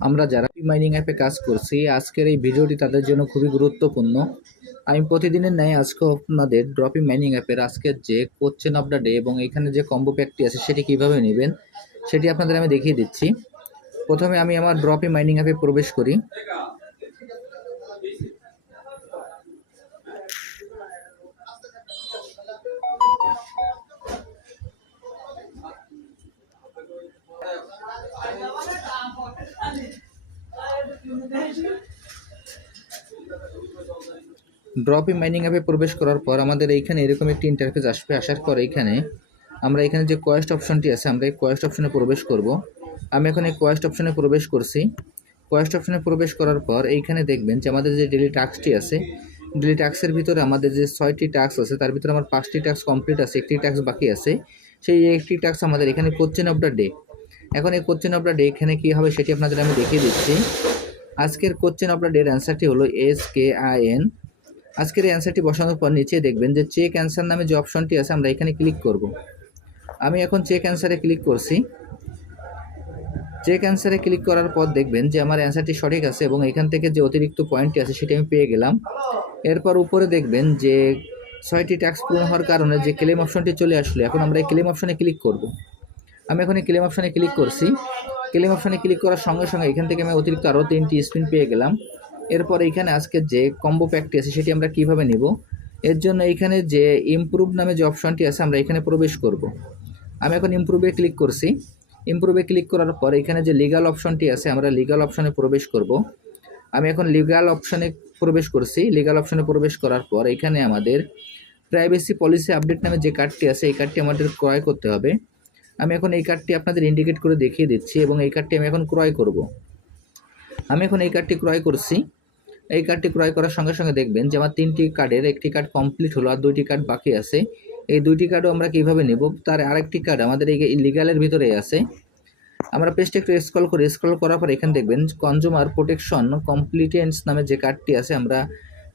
আমরা যারা মাইনিং অ্যাপে কাজ করছি, আজকের এই ভিডিওটি তাদের জন্য খুবই গুরুত্বপূর্ণ। আমি প্রতিদিনের ন্যায় আজকে আপনাদের ড্রপি মাইনিং অ্যাপের আজকের যে কোশ্চেন অফ দ্য ডে এবং এখানে যে কম্বো প্যাকটি আছে, সেটি কীভাবে নেবেন, সেটি আপনাদের আমি দেখিয়ে দিচ্ছি। প্রথমে আমি আমার ড্রপি মাইনিং অ্যাপে প্রবেশ করি। ড্রপিং মাইনিং অ্যাপে প্রবেশ করার পর আমাদের এইখানে এরকম একটি ইন্টারফেস আসবে। আসার পর এইখানে আমরা এখানে যে কোয়েস্ট অপশনটি আছে, আমরা এই কোয়েস্ট অপশনে প্রবেশ করব। আমি এখন এই কোয়েস্ট অপশনে প্রবেশ করছি। কোয়েস্ট অপশনে প্রবেশ করার পর এইখানে দেখবেন যে আমাদের যে ডেলি টাস্কটি আছে ডেলি টাস্কের ভিতরে আমাদের যে ছয়টি টাস্ক আছে, তার ভিতরে আমার পাঁচটি টাস্ক কমপ্লিট আছে, একটি টাস্ক বাকি আছে। সেই একটি টাস্ক আমাদের এখানে কোশ্চেন অফ দ্য ডে এখন এই কোশ্চেন অফ দ্য ডে এখানে কী হবে সেটি আপনাদের আমি দেখিয়ে দিচ্ছি। আজকের কোশ্চেন অফ দ্য ডের অ্যান্সারটি হলো এস কে আই এন আজকের এই অ্যান্সারটি বসানোর পর নিচে দেখবেন যে চেক অ্যান্সার নামে যে অপশনটি আছে, আমরা এখানে ক্লিক করব। আমি এখন চেক অ্যান্সারে ক্লিক করছি। চেক অ্যান্সারে ক্লিক করার পর দেখবেন যে আমার অ্যান্সারটি সঠিক আছে এবং এখান থেকে যে অতিরিক্ত পয়েন্টটি আছে, সেটি আমি পেয়ে গেলাম। এরপর উপরে দেখবেন যে ছয়টি ট্যাক্স পূরণ হওয়ার কারণে যে ক্লেম অপশনটি চলে আসলো, এখন আমরা এই ক্লেম অপশনে ক্লিক করব। আমি এখন এই ক্লেম অপশনে ক্লিক করছি। ক্লেম অপশনে ক্লিক করার সঙ্গে সঙ্গে এখান থেকে আমি অতিরিক্ত আরও তিনটি স্পিন পেয়ে গেলাম। এরপর এইখানে আজকের যে কম্বো প্যাকটি আছে সেটি আমরা কীভাবে নিব? এর জন্য এইখানে যে ইমপ্রুভ নামে যে অপশনটি আছে আমরা এখানে প্রবেশ করব। আমি এখন ইমপ্রুভে ক্লিক করছি। ইমপ্রুভে ক্লিক করার পর এখানে যে লিগাল অপশনটি আছে আমরা লিগাল অপশনে প্রবেশ করব। আমি এখন লিগাল অপশনে প্রবেশ করছি। লিগাল অপশনে প্রবেশ করার পর এখানে আমাদের প্রাইভেসি পলিসি আপডেট নামে যে কার্ডটি আছে, এই কার্ডটি আমাদের ক্রয় করতে হবে। আমি এখন এই কার্ডটি আপনাদের ইন্ডিকেট করে দেখিয়ে দিচ্ছি এবং এই কার্ডটি আমি এখন ক্রয় করব। আমি এখন এই কার্ডটি ক্রয় করছি। এই কার্ডটি ক্রয় করার সঙ্গে সঙ্গে দেখবেন যে আমার তিনটি কার্ডের একটি কার্ড কমপ্লিট হলো আর দুইটি কার্ড বাকি আছে। এই দুইটি কার্ডও আমরা কীভাবে নেব? তার আরেকটি কার্ড আমাদের এই লিগালের ভিতরে আছে। আমরা পেজটা একটু স্ক্রল করে। স্ক্রল করার পর এখানে দেখবেন কনজুমার প্রোটেকশন কমপ্লিটেন্স নামে যে কার্ডটি আছে, আমরা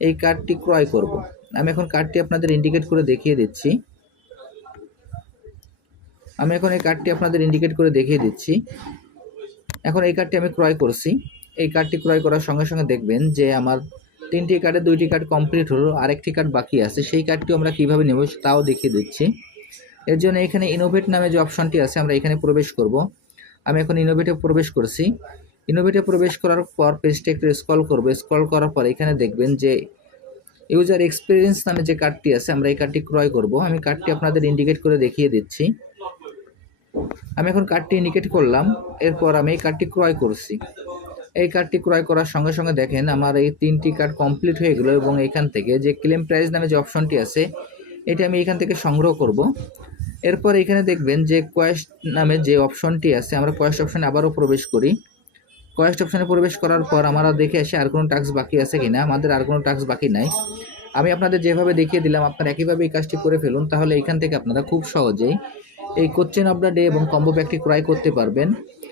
এই কার্ডটি ক্রয় করব। আমি এখন কার্ডটি আপনাদের ইন্ডিকেট করে দেখিয়ে দিচ্ছি। আমি এখন এই কার্ডটি আপনাদের ইন্ডিকেট করে দেখিয়ে দিচ্ছি। এখন এই কার্ডটি আমি ক্রয় করছি। এই কার্ডটি ক্রয় করার সঙ্গে সঙ্গে দেখবেন যে আমার তিনটি কার্ডে দুইটি কার্ড কমপ্লিট হলো, আরেকটি কার্ড বাকি আছে। সেই কার্ডটি আমরা কীভাবে নেব তাও দেখিয়ে দিচ্ছি। এর জন্য এখানে ইনোভেট নামে যে অপশনটি আছে, আমরা এখানে প্রবেশ করব। আমি এখন ইনোভেটে প্রবেশ করছি। ইনোভেটে প্রবেশ করার পর পেজটা একটু স্ক্রল করব। স্ক্রল করার পর এখানে দেখবেন যে ইউজার এক্সপিরিয়েন্স নামে যে কার্ডটি আছে, আমরা এই কার্ডটি ক্রয় করব। আমি কার্ডটি আপনাদের ইন্ডিকেট করে দেখিয়ে দিচ্ছি। আমি এখন কার্ডটি ইন্ডিকেট করলাম। এরপর আমি এই কার্ডটি ক্রয় করছি। এই কার্ডটি ক্রয় করার সঙ্গে সঙ্গে দেখেন আমার এই তিনটি কার্ড কমপ্লিট হয়ে গেলো এবং এখান থেকে যে ক্লেম প্রাইস নামে যে অপশনটি আছে, এটি আমি এখান থেকে সংগ্রহ করব। এরপর এখানে দেখবেন যে কোয়েস্ট নামে যে অপশনটি আছে, আমরা কোয়েস্ট অপশানে আবারও প্রবেশ করি। কোয়েস্ট অপশানে প্রবেশ করার পর আমরা দেখে আসি আর কোনো টাস্ক বাকি আছে কিনা, আমাদের আর কোনো টাস্ক বাকি নাই। আমি আপনাদের যেভাবে দেখিয়ে দিলাম, আপনারা একইভাবে এই কাজটি করে ফেলুন, তাহলে এখান থেকে আপনারা খুব সহজেই এই কোশ্চেন অফ দ্য ডে এবং কম্বো প্যাকটি ক্রয় করতে পারবেন।